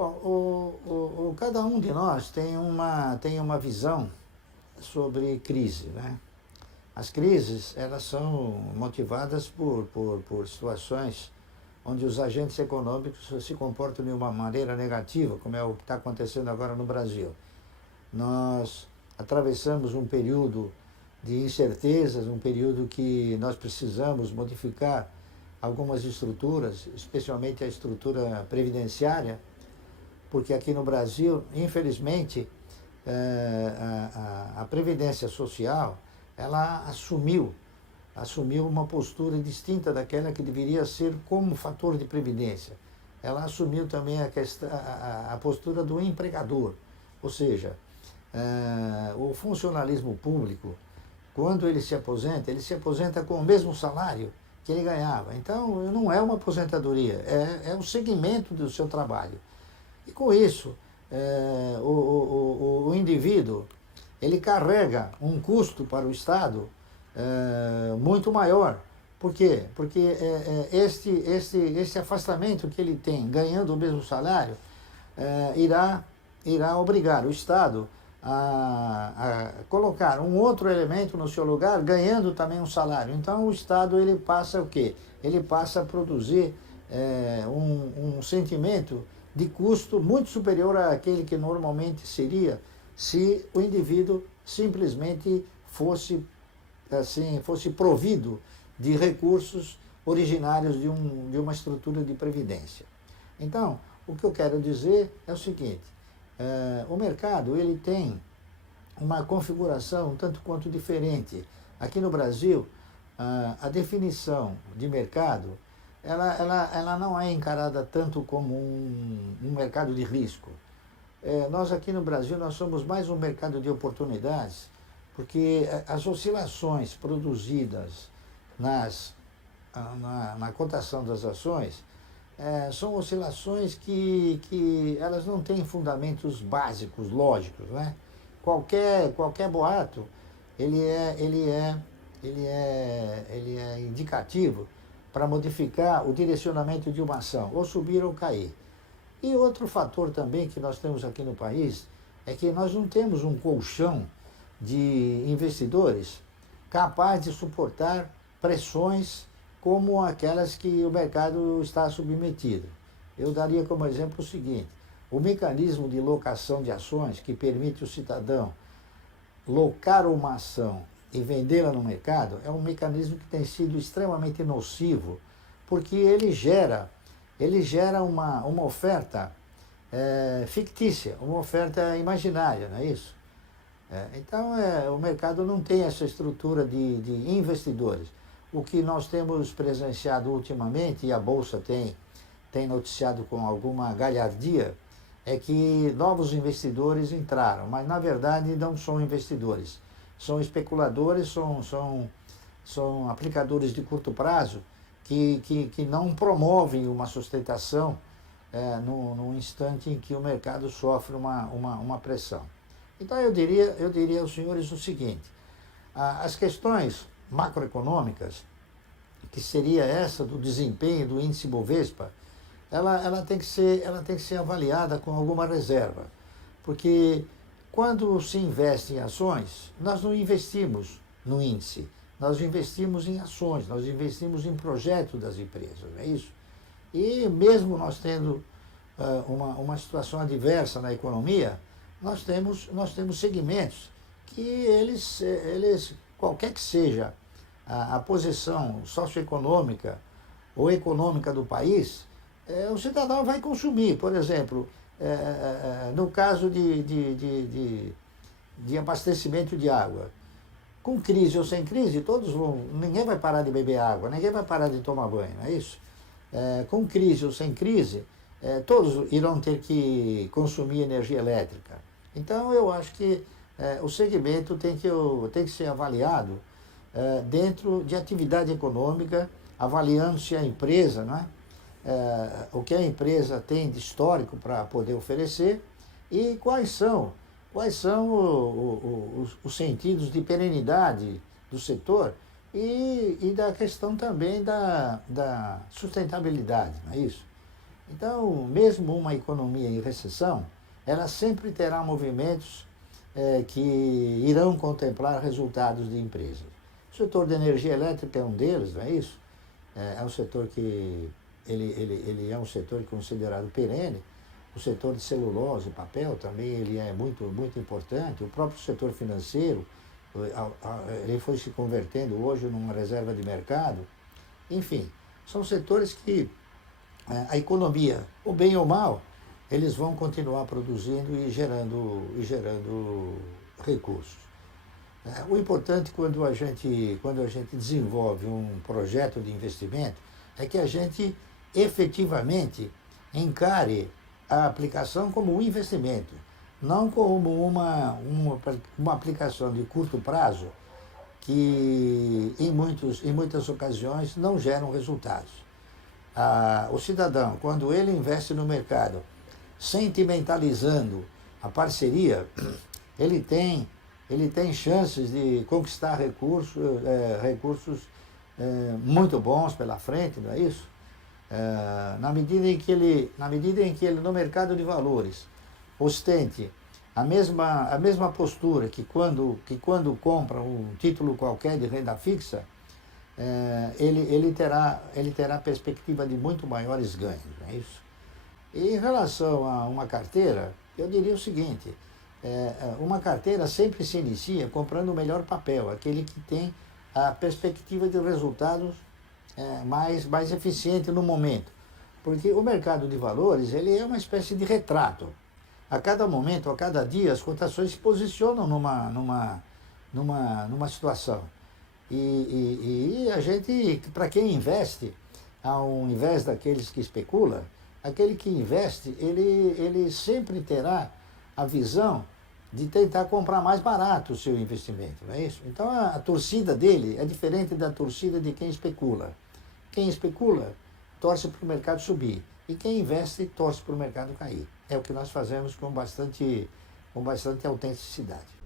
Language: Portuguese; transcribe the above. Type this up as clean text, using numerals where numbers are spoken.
Bom, cada um de nós tem uma visão sobre crise, né? As crises, elas são motivadas por situações onde os agentes econômicos se comportam de uma maneira negativa, como é o que está acontecendo agora no Brasil. Nós atravessamos um período de incertezas, um período que nós precisamos modificar algumas estruturas, especialmente a estrutura previdenciária, porque aqui no Brasil, infelizmente, a Previdência Social, ela assumiu uma postura distinta daquela que deveria ser como fator de previdência. Ela assumiu também a postura do empregador, ou seja, o funcionalismo público, quando ele se aposenta com o mesmo salário que ele ganhava. Então, não é uma aposentadoria, é o segmento do seu trabalho. E com isso, o indivíduo, ele carrega um custo para o Estado muito maior. Por quê? Porque este afastamento que ele tem, ganhando o mesmo salário, irá obrigar o Estado a colocar um outro elemento no seu lugar, ganhando também um salário. Então, o Estado, ele passa o quê? Ele passa a produzir um sentimento de custo muito superior àquele que normalmente seria se o indivíduo simplesmente fosse provido de recursos originários de uma estrutura de previdência. Então, o que eu quero dizer é o seguinte: o mercado, ele tem uma configuração um tanto quanto diferente. Aqui no Brasil, a definição de mercado, ela não é encarada tanto como um mercado de risco. Nós aqui no Brasil, nós somos mais um mercado de oportunidades, porque as oscilações produzidas na cotação das ações são oscilações que elas não têm fundamentos básicos, lógicos, né? Qualquer boato, ele é indicativo para modificar o direcionamento de uma ação, ou subir ou cair. E outro fator também que nós temos aqui no país é que nós não temos um colchão de investidores capaz de suportar pressões como aquelas que o mercado está submetido. Eu daria como exemplo o seguinte: o mecanismo de locação de ações, que permite o cidadão locar uma ação e vendê-la no mercado, é um mecanismo que tem sido extremamente nocivo, porque ele gera uma oferta fictícia, uma oferta imaginária, não é isso? Então, o mercado não tem essa estrutura de investidores. O que nós temos presenciado ultimamente, e a Bolsa tem noticiado com alguma galhardia, é que novos investidores entraram, mas na verdade não são investidores. São especuladores, são aplicadores de curto prazo que não promovem uma sustentação no instante em que o mercado sofre uma pressão. Então eu diria aos senhores o seguinte: as questões macroeconômicas, que seria essa do desempenho do índice Bovespa, ela tem que ser avaliada com alguma reserva, porque quando se investe em ações, nós não investimos no índice, nós investimos em ações, nós investimos em projeto das empresas, não é isso? E mesmo nós tendo uma situação adversa na economia, nós temos segmentos que eles qualquer que seja a posição socioeconômica ou econômica do país, o cidadão vai consumir. Por exemplo, no caso de abastecimento de água, com crise ou sem crise, ninguém vai parar de beber água, ninguém vai parar de tomar banho, não é isso? Com crise ou sem crise, todos irão ter que consumir energia elétrica. Então, eu acho que o segmento tem que ser avaliado dentro de atividade econômica, avaliando se a empresa, não é? O que a empresa tem de histórico para poder oferecer e quais são os sentidos de perenidade do setor e da questão também da sustentabilidade, não é isso? Então, mesmo uma economia em recessão, ela sempre terá movimentos que irão contemplar resultados de empresas. O setor de energia elétrica é um deles, não é isso? É um setor que ele é um setor considerado perene. O setor de celulose e papel também ele é muito, muito importante. O próprio setor financeiro, ele foi se convertendo hoje numa reserva de mercado. Enfim, são setores que a economia, ou bem ou mal, eles vão continuar produzindo e gerando recursos. O importante quando a gente desenvolve um projeto de investimento é que a gente efetivamente encare a aplicação como um investimento, não como uma aplicação de curto prazo que em muitas ocasiões não geram resultados. O cidadão, quando ele investe no mercado, sentimentalizando a parceria, ele tem chances de conquistar recursos muito bons pela frente, não é isso? Na medida em que ele no mercado de valores ostente a mesma postura que quando compra um título qualquer de renda fixa, ele terá perspectiva de muito maiores ganhos, não é isso? E em relação a uma carteira, eu diria o seguinte, uma carteira sempre se inicia comprando o melhor papel, aquele que tem a perspectiva de resultados mais eficiente no momento. Porque o mercado de valores ele é uma espécie de retrato. A cada momento, a cada dia, as cotações se posicionam numa situação. E a gente, para quem investe, ao invés daqueles que especulam, aquele que investe, ele sempre terá a visão de tentar comprar mais barato o seu investimento, não é isso? Então a torcida dele é diferente da torcida de quem especula. Quem especula torce para o mercado subir e quem investe torce para o mercado cair. É o que nós fazemos com bastante autenticidade.